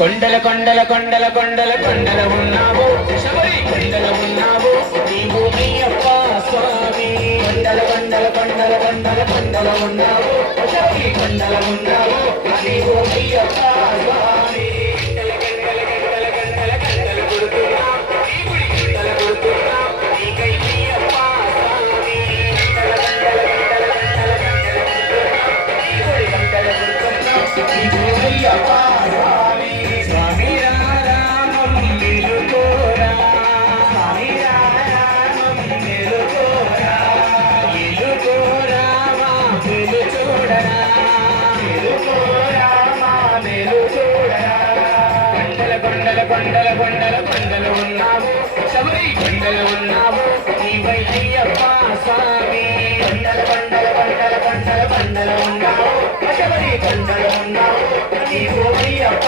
కొండల కొండల కొండల కొండల కొండల ఉన్నావు శబరి కొండల ఉన్నావు నీవు అయ్యప్ప స్వామి కొండల కొండల కొండల కొండల కొండల ఉన్నావు శబరి కొండల ఉన్నావు నీవు అయ్యప్ప స్వామి కొండల కొండల కొండలు ఉన్నావు శబరి కొండలు ఉన్నావు నీవై అయ్యప్ప స్వామి కొండల కొండల కొండల కొండల కొండలు ఉన్నావు శబరి కొండలు ఉన్నావు నీవు అయ్యప్ప